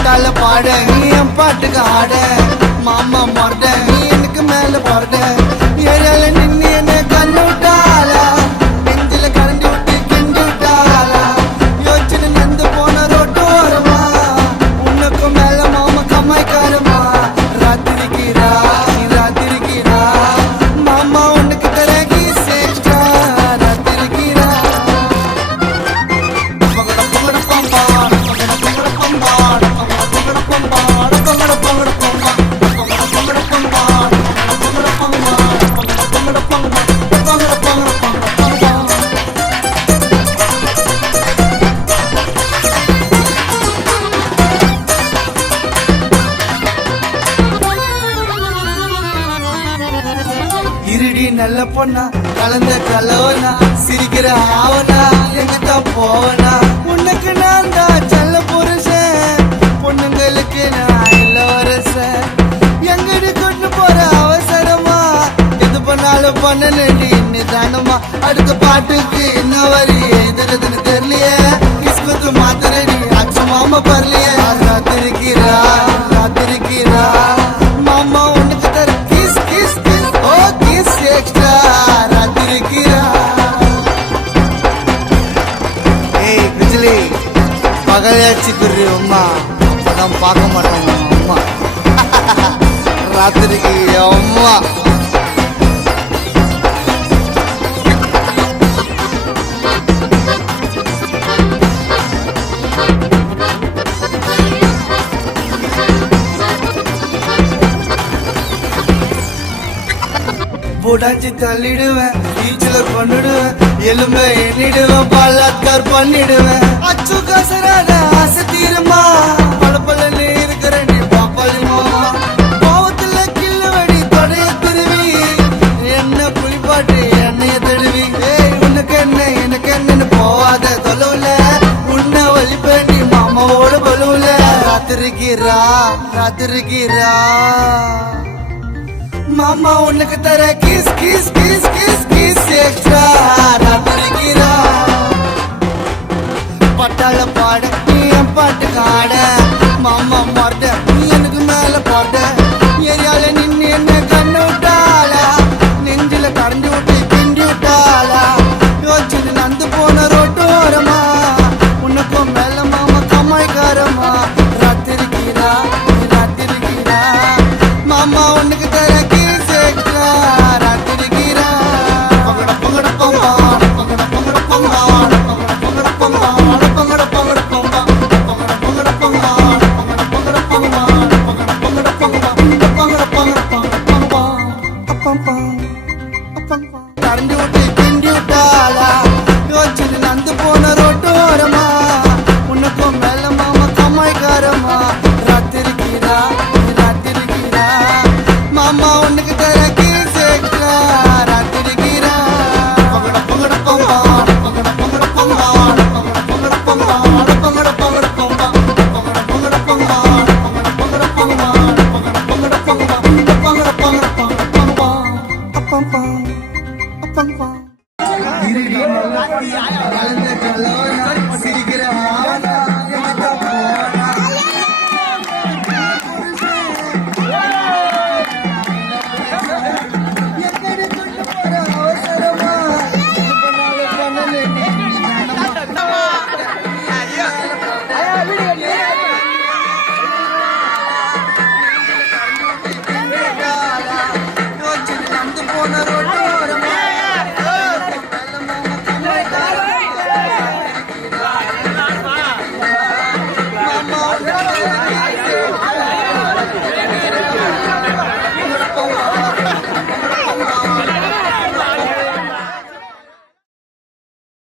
பட்டால பாட நீ என் பாட்டுக்கு ஆட மாமா மொரட நீ எனக்கு மேல போறட ஏரியால நின்னு என்ன கண்ணு விட்டாளா நெஞ்சில கரண்டி விட்டு கிண்டி விட்டாளா யோசனை நந்து போன ரோட்டு வரமா உனக்கும் மேல மாமா கம்மாய்க்காரமா ராத்திரிக்கிறா ராத்திரிக்கிறா மாமா உனக்கு தரகி சேஷ்டா ராத்திரிக்கிறா இருடி நல்ல பொண்ணா கலந்த கலவனா சிரிக்கிற ஆவனா எங்கத்தான் போவனா உனக்கு நான் தான் செல்ல புருஷன் பொண்ணுங்களுக்கு நான் இளவரசன் எங்கடி கொண்டு போற அவசரமா எது பண்ணாலும் பண்ணி நிதானமா அடுத்த பாட்டுக்கு என்ன வரி எழுதுறதுன்னு தெரியலையே கிஸ்குத்து மாத்திரடி அச்சு மாமா பரலையே ராத்திரிக்கிறா ராத்திரிக்கிறா மாமா உனக்கு தர கிஸ் கிஸ் கிஸ் ஓ கிஸ் எக்ஸ்ட்ரா ராத்திரிக்கிறா ஏய் பிஜிலி பகலையாச்சு குரு அம்மா அப்பதான் பார்க்க மாட்டாங்க அம்மா ராத்திரிக்கு அம்மா புடாச்சி தள்ளிடுவேன் பீச்சில கொண்டுடுவேன் எலும்பை எண்ணிடுவேன் பலாத்கார் பண்ணிடுவேன் அச்சு கசரான ஆசை தீருமா பல பலன்னு இருக்கிற நீ பாப்பாளிமா பாவத்துல கில்லு வடி தொடைய திருவி என்ன குளிப்பாட்டு எண்ணெய தழுவி ஏய் உனக்கு என்ன எனக்கு என்னன்னு போவாத தொலைவுல உன்னை வலிப்ப நீ மாமாவோட பலுவுல ராத்திரிக்கிறா ராத்திரிக்கிறா மாமா உனக்கு தர kiss kiss kiss kiss kiss extra ராத்திரிக்கிறா பட்டாள பாட நீ என் பாட்டுக்கு ஆட மாமா மொரட நீ எனக்கு மேல போட ஏரியால நின்னு என்ன கண்ணு விட்டாளா நெஞ்சில கரண்டி விட்டு கிண்டி விட்டாளா யோசனை நந்து போன ரோட்டு ஓரமா உனக்கும் மேல மாமா கம்மாய்க்காரமா ராத்திரிக்கிறா ராத்திரிக்கிறா மாமா உனக்கு தர கரண்டி விட்டு கிண்டி விட்டாளா யோசனை நந்து போன ரோட்டு ஓரமா உனக்கும் மேல மாமா கம்மாய்க்காரமா ராத்திரிக்கிறா ராத்திரிக்கிறா மாமா உனக்கு தர கிஸ் எக்ஸ்ட்ரா ராத்திரிக்கிறா pam pam